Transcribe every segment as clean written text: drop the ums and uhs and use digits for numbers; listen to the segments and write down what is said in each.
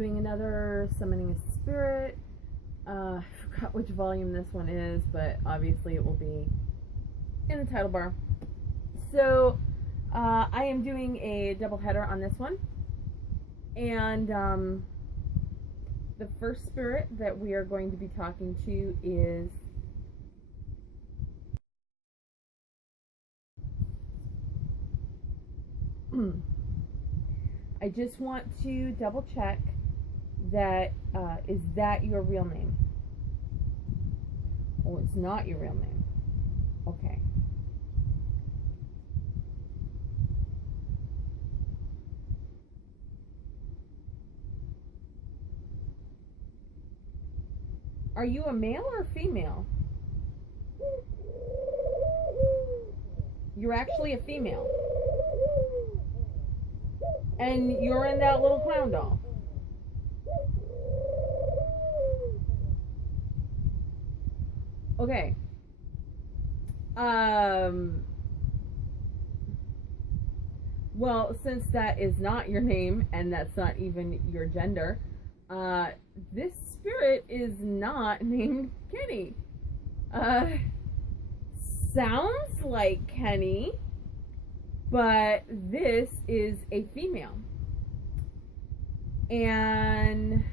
doing another summoning a spirit. I forgot which volume this one is, but obviously it will be in the title bar. So I am doing a double header on this one. And the first spirit that we are going to be talking to is I just want to double check that is that your real name? Oh, it's not your real name. Okay. Are you a male or a female? You're actually a female. And you're in that little clown doll. Okay. Well, since that is not your name and that's not even your gender, this spirit is not named Kenny. Sounds like Kenny, but this is a female. And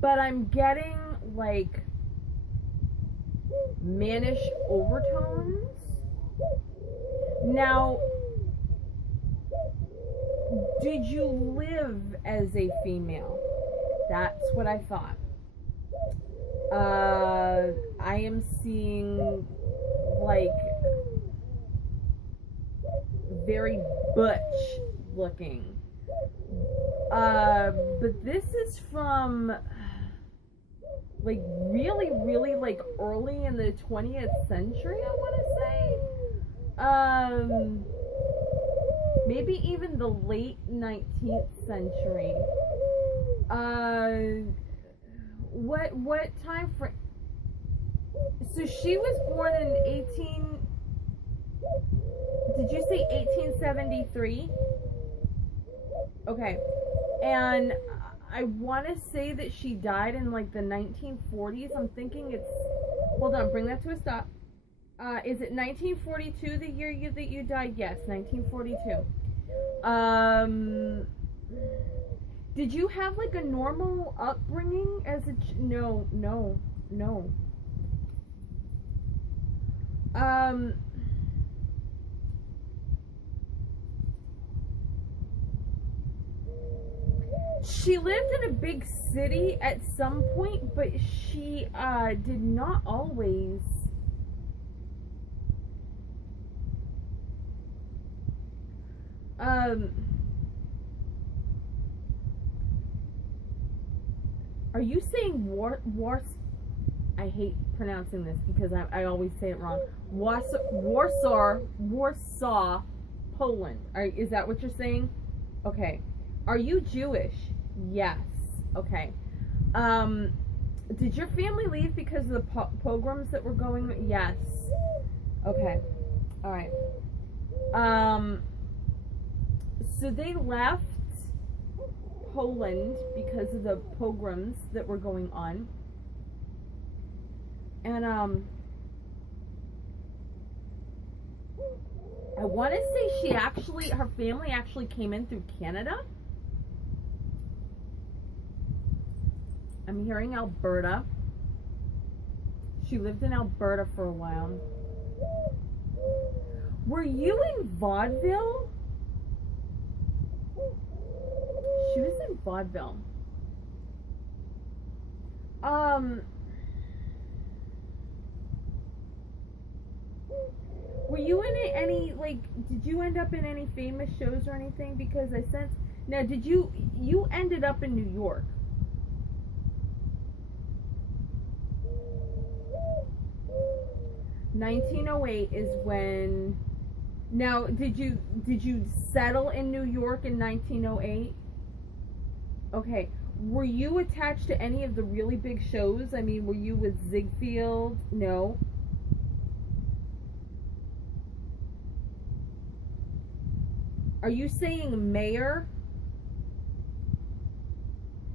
but I'm getting like mannish overtones. Now, did you live as a female? That's what I thought. I am seeing like very butch looking. But this is from like really like early in the 20th century, I want to say. Maybe even the late 19th century. What time frame? So she was born in 18. Did you say 1873? Okay, and I want to say that she died in like the 1940s. I'm thinking it's. Hold on, bring that to a stop. Is it 1942 the year that you died? Yes, 1942. Did you have like a normal upbringing as a no. She lived in a big city at some point, but she did not always. Are you saying I hate pronouncing this because I always say it wrong. Warsaw, Poland. Is that what you're saying? Okay. Are you Jewish? Yes. Okay. Did your family leave because of the pogroms that were going on? Yes. Okay. All right. So they left Poland because of the pogroms that were going on. And I want to say her family actually came in through Canada. I'm hearing Alberta. She lived in Alberta for a while. Were you in vaudeville? She was in vaudeville. Were you in any, like, did you end up in any famous shows or anything? Because I sense, now did you ended up in New York? (1908) is when. Now, did you settle in New York in 1908? Okay. Were you attached to any of the really big shows? I mean, were you with Ziegfeld? No. Are you saying mayor?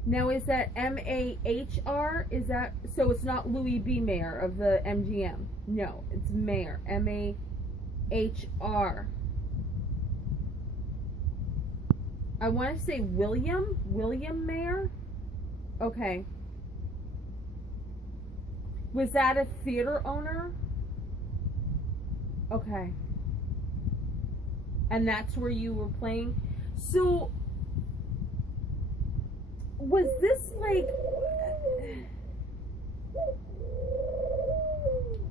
Now, is that M-A-H-R? Is that, so it's not Louis B. Mayer of the MGM? No, it's Mayer. M-A-H-R. I want to say William Mayer? Okay. Was that a theater owner? Okay. And that's where you were playing? So, was this like,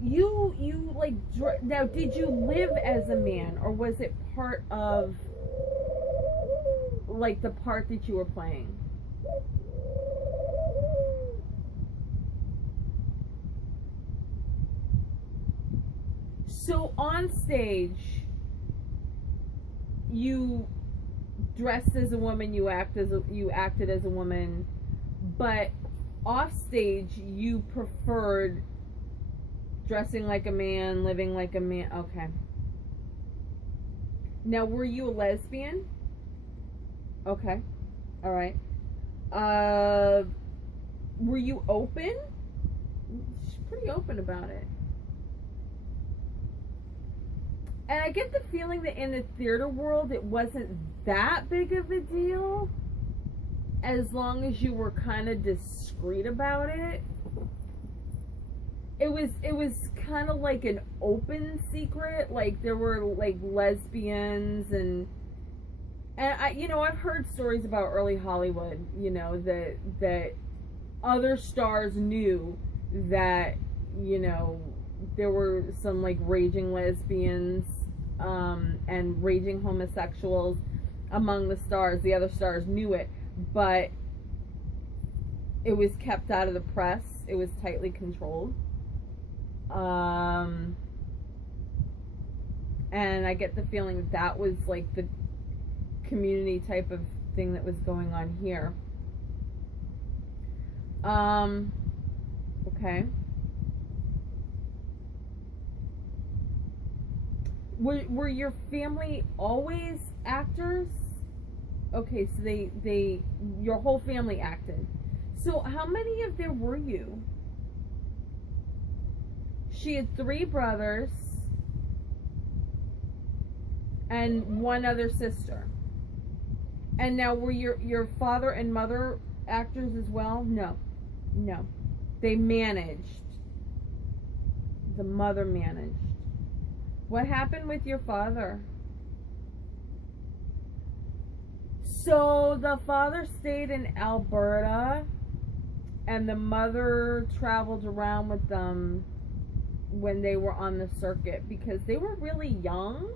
you like, now did you live as a man, or was it part of like the part that you were playing? So on stage, you dressed as a woman, you acted as a woman, but off stage you preferred dressing like a man, living like a man. Okay. Now, were you a lesbian? Okay. All right. Were you open? She's pretty open about it. And I get the feeling that in the theater world it wasn't that big of a deal, as long as you were kind of discreet about it. It was kind of like an open secret. Like, there were like lesbians and I, you know, I've heard stories about early Hollywood, you know, that other stars knew that, you know, there were some like raging lesbians and raging homosexuals among the stars. The other stars knew it, but it was kept out of the press. It was tightly controlled. And I get the feeling that that was like the community type of thing that was going on here. Okay. Were your family always actors? Okay, so they your whole family acted. So how many of there were you? She had 3 brothers and 1 other sister. And now, were your father and mother actors as well? No. No. They managed. The mother managed. What happened with your father? So the father stayed in Alberta and the mother traveled around with them when they were on the circuit, because they were really young.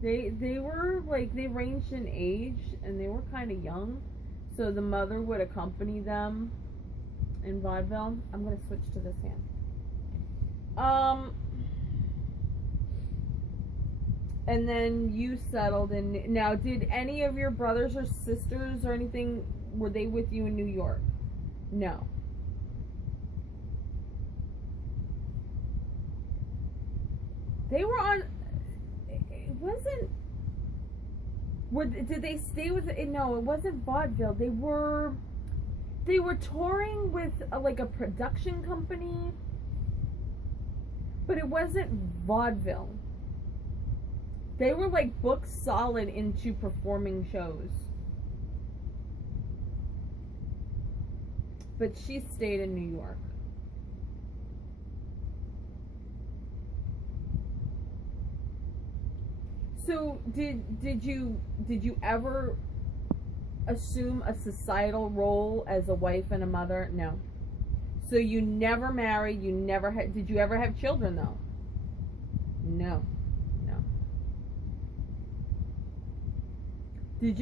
They were like, they ranged in age and they were kind of young. So the mother would accompany them in vaudeville. I'm going to switch to this hand. And then you settled in. Now, did any of your brothers or sisters or anything, were they with you in New York? No. They were on, it wasn't, did they stay with, no, it wasn't vaudeville. They were touring with like a production company, but it wasn't vaudeville. They were like booked solid into performing shows. But she stayed in New York. So did you ever assume a societal role as a wife and a mother? No. So you never married, you never had, did you ever have children though? No. No.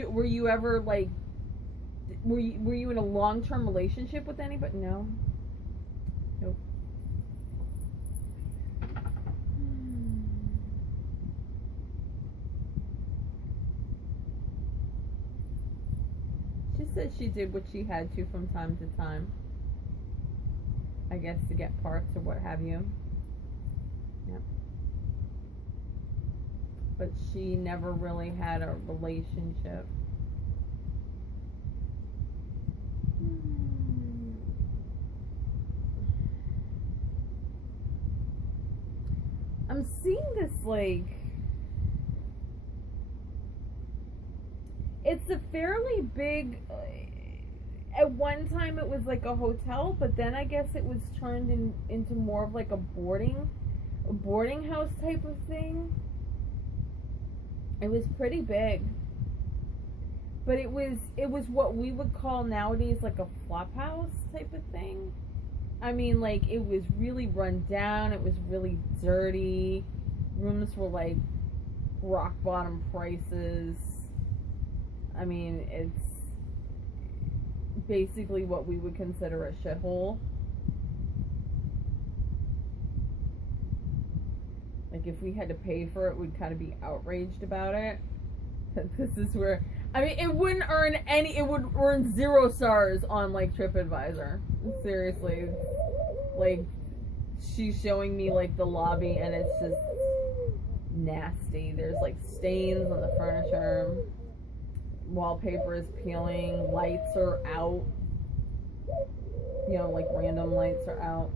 Were you ever like, were you in a long-term relationship with anybody? No. Nope. She said she did what she had to from time to time. I guess to get parts or what have you. Yep. but she never really had a relationship. I'm seeing this, like, it's a fairly big, at one time it was like a hotel, but then I guess it was turned into more of like a boarding house type of thing. It was pretty big, but it was what we would call nowadays like a flop house type of thing. I mean, like, it was really run down, it was really dirty, rooms were like rock bottom prices. I mean, it's basically what we would consider a shithole. Like, if we had to pay for it, we'd kind of be outraged about it. This is where, I mean, it wouldn't earn any, it would earn 0 stars on, like, TripAdvisor. Seriously. Like, she's showing me, like, the lobby, and it's just nasty. There's, like, stains on the furniture. Wallpaper is peeling. Lights are out. You know, like, random lights are out.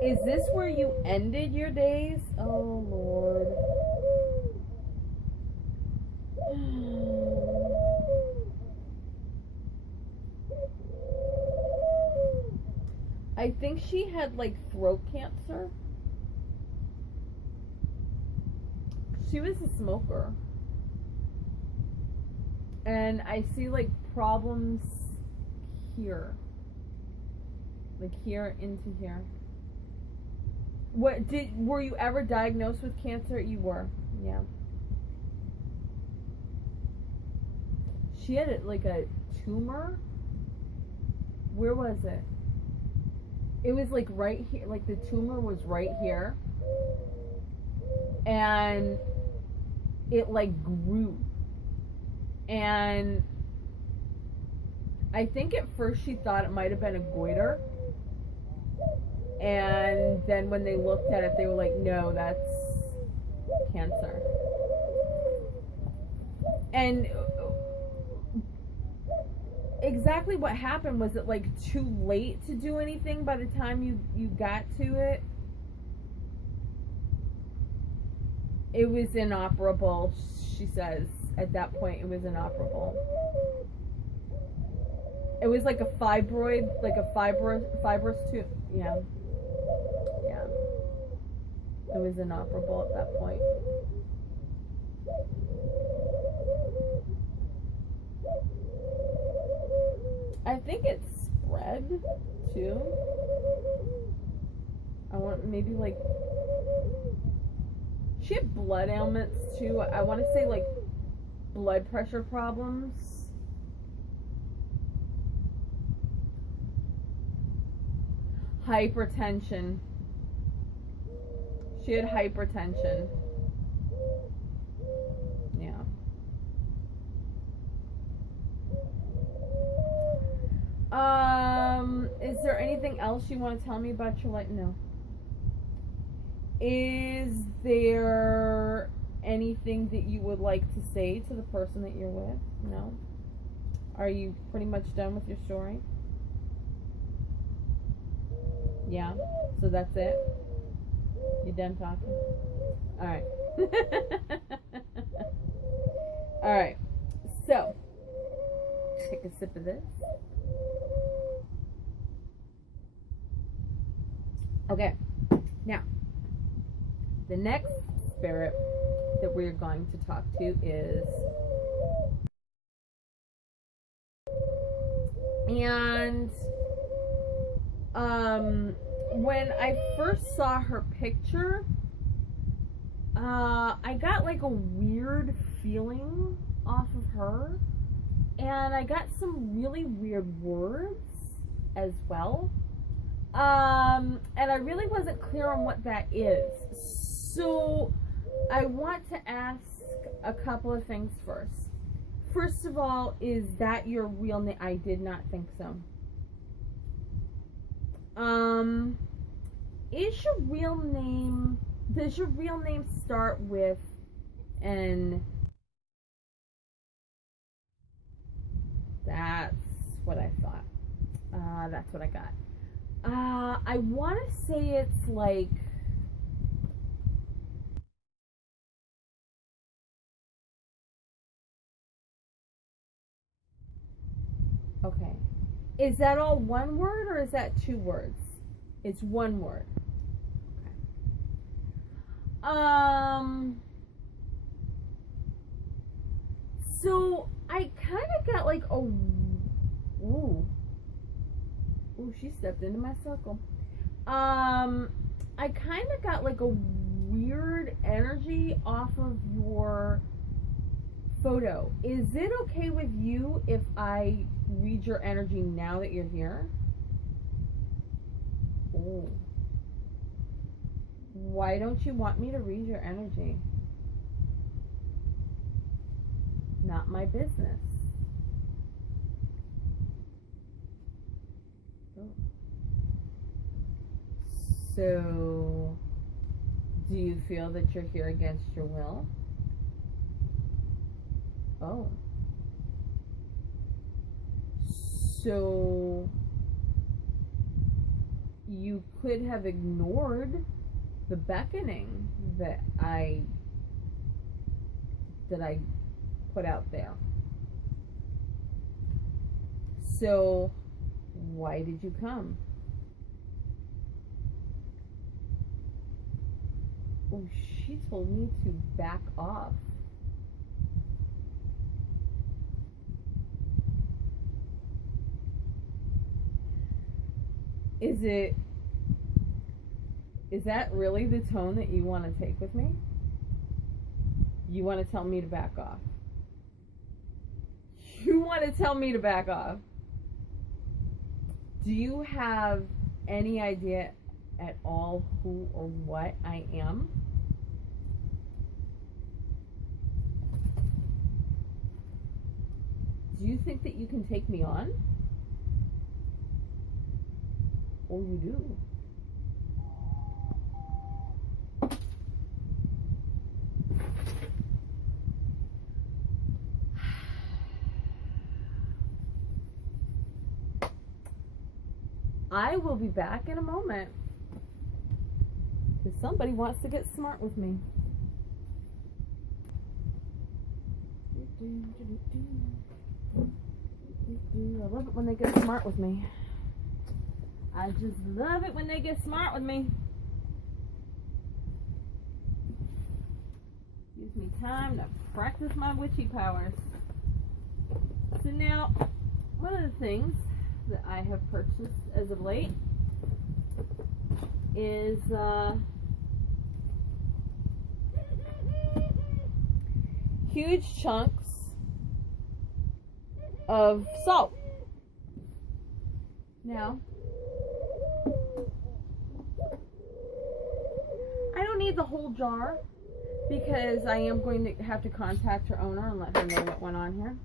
Is this where you ended your days? Oh, Lord. I think she had, like, throat cancer. She was a smoker. And I see, like, problems here. Like, here into here. Were you ever diagnosed with cancer? You were. Yeah. She had like a tumor. Where was it? It was like right here. Like, the tumor was right here. And it like grew. And I think at first she thought it might have been a goiter. And then when they looked at it, they were like, no, that's cancer. And exactly what happened, was it like too late to do anything by the time you got to it? It was inoperable, she says. At that point, it was inoperable. It was like a fibroid, like a fibrous tube. Yeah. Yeah. It was inoperable at that point. I think it spread too. I want maybe like, she had blood ailments too. I want to say like blood pressure problems. Hypertension. She had hypertension. Yeah. Is there anything else you want to tell me about your life? No. Is there anything that you would like to say to the person that you're with? No. Are you pretty much done with your story? Yeah. So that's it? You done talking? Alright. Alright. So, take a sip of this. Okay. Now, the next spirit that we're going to talk to is, and when I first saw her picture, I got like a weird feeling off of her, and I got some really weird words as well. And I really wasn't clear on what that is. So I want to ask a couple of things first. First of all, is that your real name? I did not think so. Is your real name Does your real name start with an... That's what I thought. That's what I got. I want to say it's like... Okay. Is that all one word or is that two words? It's one word. Okay. So I kind of got like a... Ooh. Ooh, she stepped into my circle. I kind of got like a weird energy off of your photo. Is it okay with you if I read your energy now that you're here? Oh. Why don't you want me to read your energy? Not my business. Oh. So, do you feel that you're here against your will? Oh. So, you could have ignored the beckoning that I put out there. So, why did you come? Oh, she told me to back off. Is that really the tone that you want to take with me? You want to tell me to back off? You want to tell me to back off? Do you have any idea at all who or what I am? Do you think that you can take me on? Oh, you do. I will be back in a moment. Because somebody wants to get smart with me. I love it when they get smart with me. I just love it when they get smart with me. Gives me time to practice my witchy powers. So now, one of the things that I have purchased as of late is huge chunks of salt. Now, I don't need the whole jar because I am going to have to contact her owner and let her know what went on here.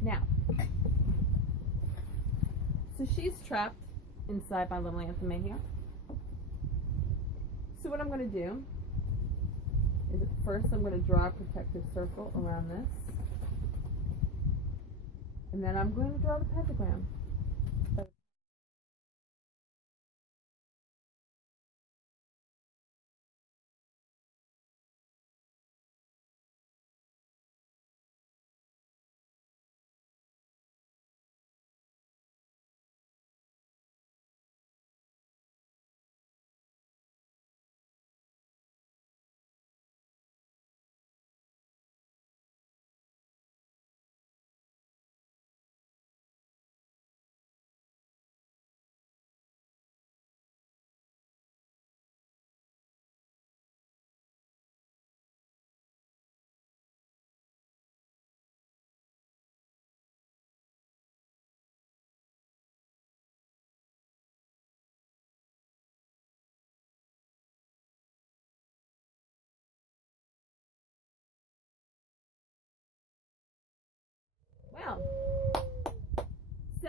Now, so she's trapped inside my little anthema here. So what I'm going to do is first I'm going to draw a protective circle around this. And then I'm going to draw the pentagram.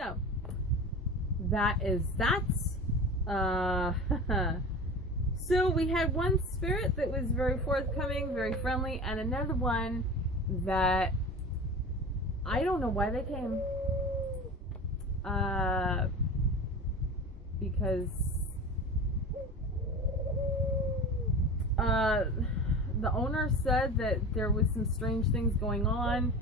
So that is that. So we had one spirit that was very forthcoming, very friendly, and another one that I don't know why they came. Because the owner said that there was some strange things going on.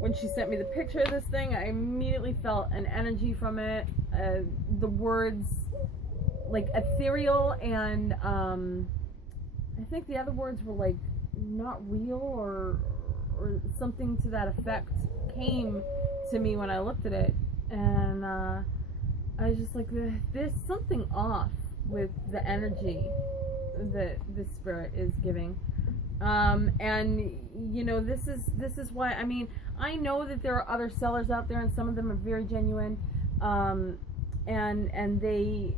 When she sent me the picture of this thing, I immediately felt an energy from it. The words, like, ethereal, and I think the other words were like not real or something to that effect came to me when I looked at it, and I was just like, there's something off with the energy that this spirit is giving. And you know, this is why, I mean, I know that there are other sellers out there, and some of them are very genuine, and they,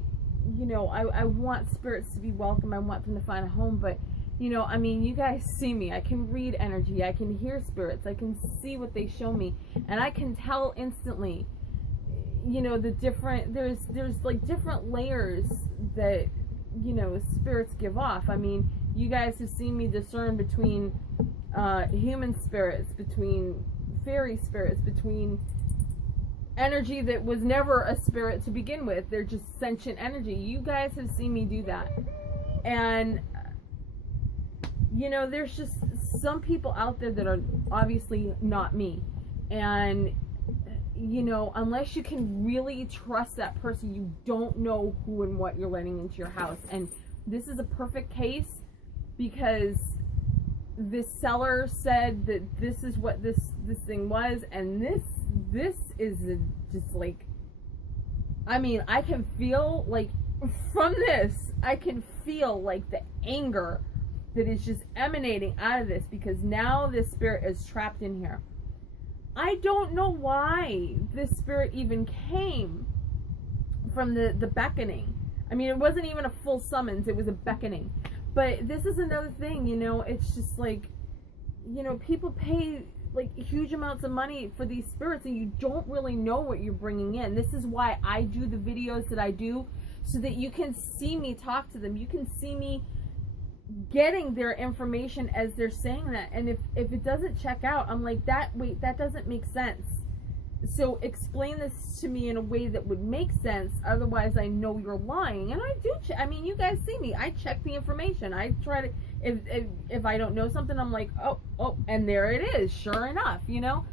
you know, I want spirits to be welcome. I want them to find a home. But, you know, I mean, you guys see me. I can read energy. I can hear spirits. I can see what they show me, and I can tell instantly, you know, the different, there's like different layers that, you know, spirits give off. I mean, you guys have seen me discern between human spirits, between fairy spirits, between energy that was never a spirit to begin with. They're just sentient energy. You guys have seen me do that. And, you know, there's just some people out there that are obviously not me. And, you know, unless you can really trust that person, you don't know who and what you're letting into your house. And this is a perfect case, because this seller said that this is what this thing was, and this is just like, I mean, I can feel, like, from this, I can feel like the anger that is just emanating out of this, because now this spirit is trapped in here. I don't know why this spirit even came from the beckoning. I mean, it wasn't even a full summons, it was a beckoning. But this is another thing, you know, it's just like, you know, people pay like huge amounts of money for these spirits, and you don't really know what you're bringing in. This is why I do the videos that I do, so that you can see me talk to them. You can see me getting their information as they're saying that. And if it doesn't check out, I'm like, wait, that doesn't make sense. So explain this to me in a way that would make sense, otherwise I know you're lying. And I do I mean, you guys see me, I check the information. I try to, if I don't know something, I'm like, oh, and there it is, sure enough, you know.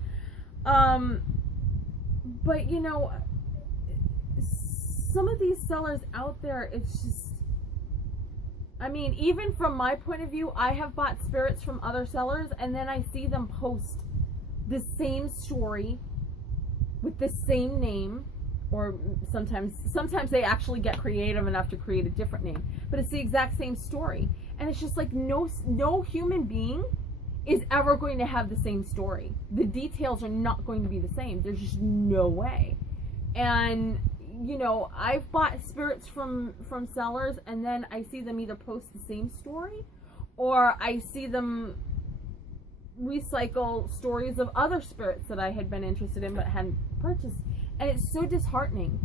But, you know, some of these sellers out there, it's just, I mean, even from my point of view, I have bought spirits from other sellers, and then I see them post the same story with the same name, or sometimes they actually get creative enough to create a different name, but it's the exact same story. And it's just like, no human being is ever going to have the same story. The details are not going to be the same. There's just no way. And, you know, I've bought spirits from sellers, and then I see them either post the same story, or I see them recycle stories of other spirits that I had been interested in but hadn't purchased. And it's so disheartening,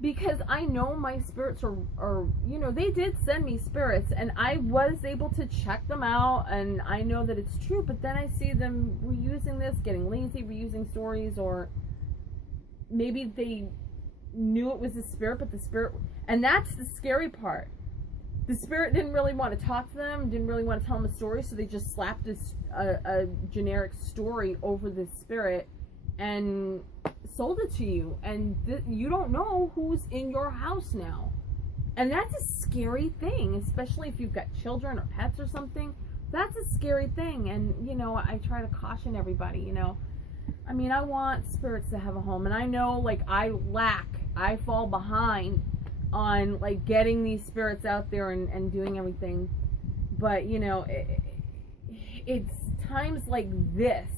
because I know my spirits are, you know, they did send me spirits, and I was able to check them out, and I know that it's true. But then I see them reusing this, getting lazy, reusing stories, or maybe they knew it was a spirit, but the spirit, and that's the scary part. The spirit didn't really want to talk to them, didn't really want to tell them a story, so they just slapped a generic story over this spirit and sold it to you. And you don't know who's in your house now. And that's a scary thing, especially if you've got children or pets or something. That's a scary thing. And, you know, I try to caution everybody, you know. I mean, I want spirits to have a home. And I know, like, I fall behind on, like, getting these spirits out there and doing everything. But, you know, it's times like this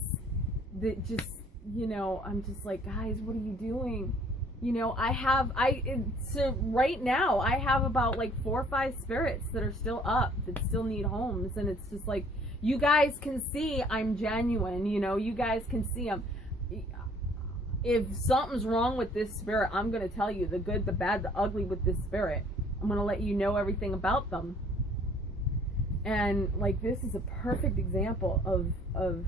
that just, you know, I'm just like, guys, what are you doing? You know, so right now I have about like 4 or 5 spirits that are still up, that still need homes. And it's just like, you guys can see I'm genuine, you know, you guys can see them. if something's wrong with this spirit, I'm going to tell you the good, the bad, the ugly with this spirit. I'm going to let you know everything about them. And like, this is a perfect example of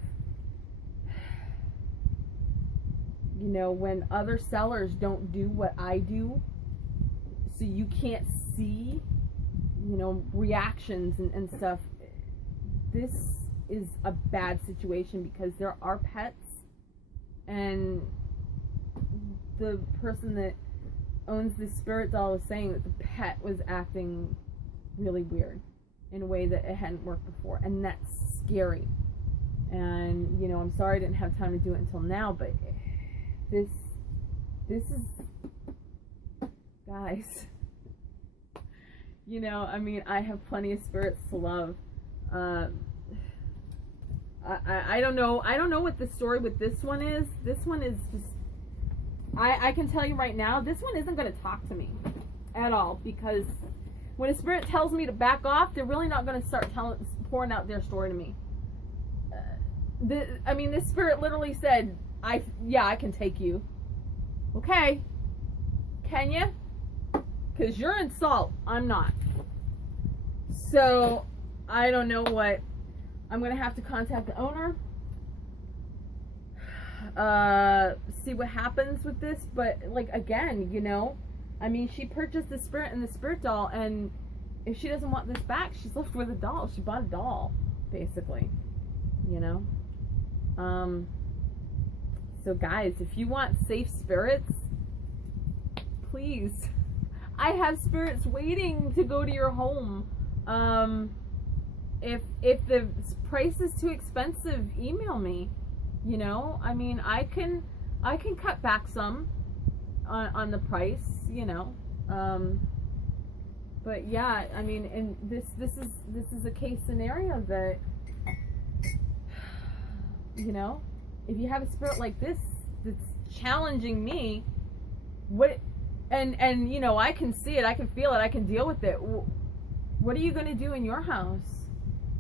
you know, when other sellers don't do what I do, so you can't see, you know, reactions and stuff. This is a bad situation because there are pets, and the person that owns this spirit doll was saying that the pet was acting really weird in a way that it hadn't worked before, and that's scary. And you know, I'm sorry I didn't have time to do it until now, but this is, guys, you know, I mean, I have plenty of spirits to love. I don't know what the story with this one is. This one is just, I can tell you right now, this one isn't going to talk to me at all, because when a spirit tells me to back off, they're really not going to start pouring out their story to me. I mean, this spirit literally said, yeah, I can take you. Okay. Can you? Because you're in salt. I'm not. So, I don't know what. I'm going to have to contact the owner. See what happens with this. But, like, again, you know, I mean, she purchased the spirit and the spirit doll, and if she doesn't want this back, she's left with a doll. She bought a doll, basically. You know? So guys, if you want safe spirits, please, I have spirits waiting to go to your home. If the price is too expensive, email me. You know, I mean, I can cut back some on the price, you know. But yeah, I mean, and this is a case scenario that, you know, if you have a spirit like this that's challenging me, what, and you know, I can see it, I can feel it, I can deal with it. What are you going to do in your house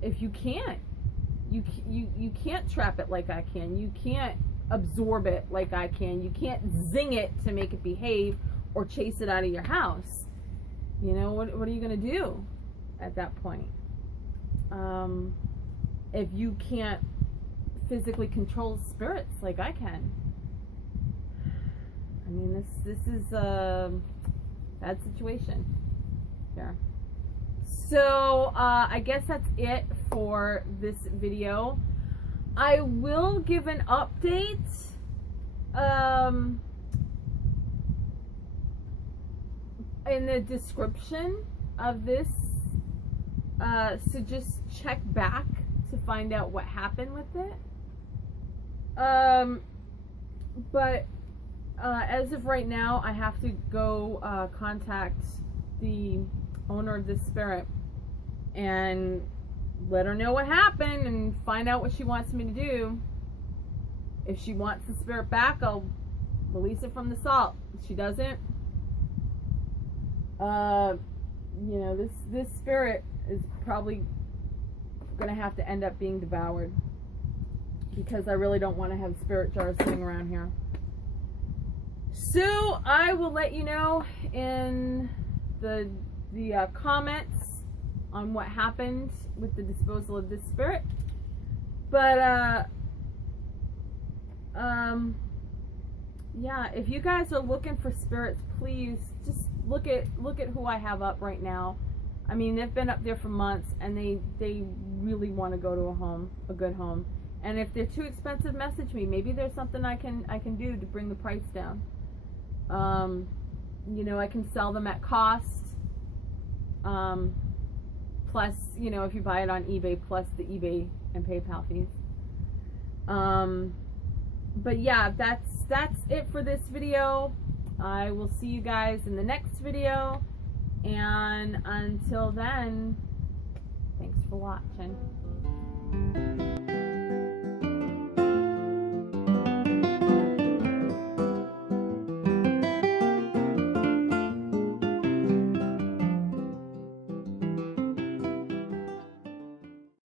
if you can't? You can't trap it like I can. You can't absorb it like I can. You can't zing it to make it behave or chase it out of your house. You know, what are you going to do at that point? If you can't physically control spirits like I can. I mean, this is a bad situation here. So I guess that's it for this video. I will give an update in the description of this, so just check back to find out what happened with it. But as of right now, I have to go contact the owner of this spirit and let her know what happened and find out what she wants me to do. If she wants the spirit back, I'll release it from the salt. If she doesn't, you know, this spirit is probably gonna have to end up being devoured, because I really don't want to have spirit jars sitting around here. So I will let you know in the comments on what happened with the disposal of this spirit. But yeah, if you guys are looking for spirits, please just look at who I have up right now. I mean, they've been up there for months, and they really want to go to a good home. And if they're too expensive, message me. Maybe there's something I can do to bring the price down. You know, I can sell them at cost. Plus, you know, if you buy it on eBay, plus the eBay and PayPal fees. But yeah, that's it for this video. I will see you guys in the next video. And until then, thanks for watching.